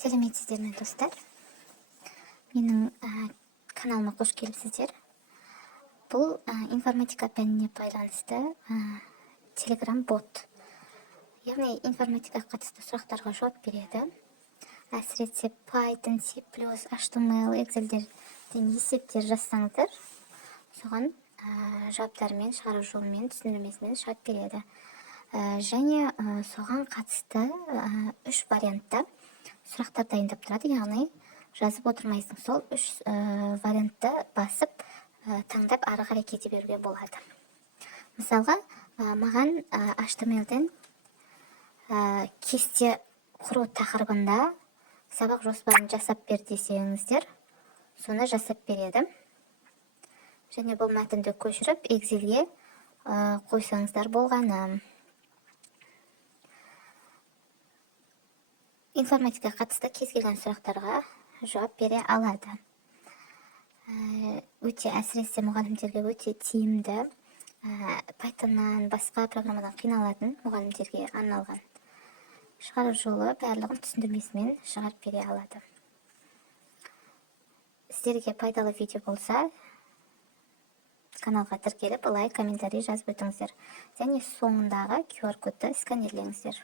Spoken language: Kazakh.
Сәлеметсіздер ме достар? Менің каналыма қош келіпсіздер. Бұл информатика пәніне байланысты Telegram бот. Яғни информатикаға қатысты сұрақтарға жауап береді. Әсіресе Python, C++, HTML, Excel'ден есептер жазсаңыздар, соған жауаптарымен, шығару жолымен, түсіндірмесімен жауап береді. Және соған қатысты 3 вариантта сұрақтар дайындап тұрады, яғни жазып отырмайсың, сол 3 вариантты басып таңдап ары қарай кете беруге болады. Мысалға, маған HTML-ден кесте құру тақырыбында сабақ жоспарын жасап бер десеңіздер, соны жасап береді. Және бұл мәтінді көшіріп Excel'ге қойсаңыздар болғаны. Информатика қатысты кез келген сұрақтарға жауап бере алады. Өте әсіресе мұғалімдерге өте тиімді, Python'нан басқа программадан қиналатын мұғалімдерге арналған. Шығару жолы барлығын түсіндірмесімен шығарып бере алады. Сіздерге пайдалы видео болса, каналға тіркеліп, лайк, комментарий жазып өтіңіздер. Және соңындағы QR-кодты сканерлеңіздер.